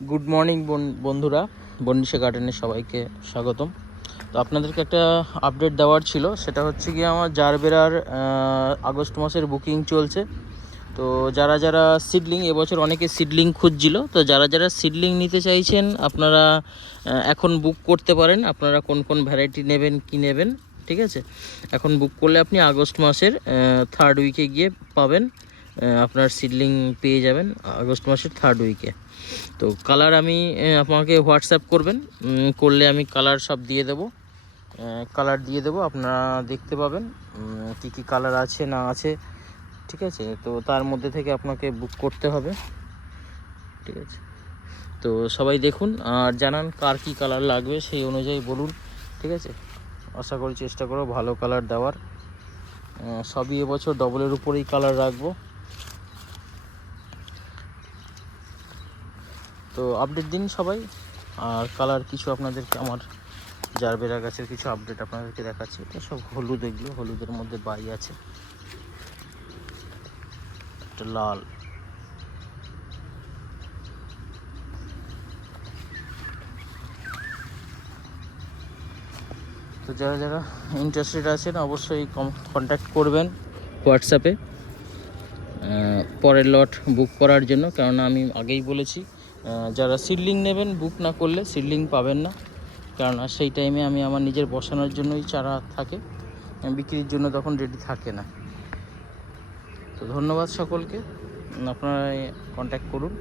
Good morning বন্ধুরা, বন্দিশা গার্ডেনে সবাইকে স্বাগতম। তো আপনাদেরকে একটা আপডেট দেওয়ার ছিল, সেটা হচ্ছে কি আমার জারবেরার আগস্ট মাসের বুকিং চলছে। তো যারা যারা সিডলিং, এবছর অনেকে সিডলিং খুঁজছিল, তো যারা যারা সিডলিং নিতে চাইছেন আপনারা এখন বুক করতে পারেন। আপনারা কোন কোন ভ্যারাইটি নেবেন, কি নেবেন, ঠিক আছে। এখন বুক করলে আপনি আগস্ট মাসের 3rd উইকে গিয়ে পাবেন, আপনার সিডলিং পেয়ে যাবেন আগস্ট মাসের 3rd উইকে। তো কালার আমি আপনাকে হোয়াটসঅ্যাপ করবেন, করলে আমি কালার সব দিয়ে দেবো, কালার দিয়ে দেবো, আপনারা দেখতে পাবেন কী কী কালার আছে না আছে, ঠিক আছে। তো তার মধ্যে থেকে আপনাকে বুক করতে হবে, ঠিক আছে। তো সবাই দেখুন আর জানান কার কী কালার লাগবে, সেই অনুযায়ী বলুন, ঠিক আছে। আশা করি চেষ্টা করো ভালো কালার দেওয়ার। সবই এবছর ডবলের উপরেই কালার রাখবো। তো আপডেট দিন সবাই। আর কালার কিছু আপনাদেরকে আমার জারবেরা গাছের কিছু আপডেট আপনাদেরকে দেখাচ্ছি। এটা সব হলুদ, এগুলো হলুদের মধ্যে বাই আছে, একটা লাল। তো যারা যারা ইন্টারেস্টেড আছেন অবশ্যই কন্ট্যাক্ট করবেন হোয়াটসঅ্যাপে পরের লট বুক করার জন্য। কেননা আমি আগেই বলেছি, যারা সিডলিং নেবেন বুক না করলে সিডলিং পাবেন না। কেননা সেই টাইমে আমি আমার নিজের বসানোর জন্যই চারা থাকে, বিক্রির জন্য তখন রেডি থাকে না। তো ধন্যবাদ সকলকে, আপনারা কন্ট্যাক্ট করুন।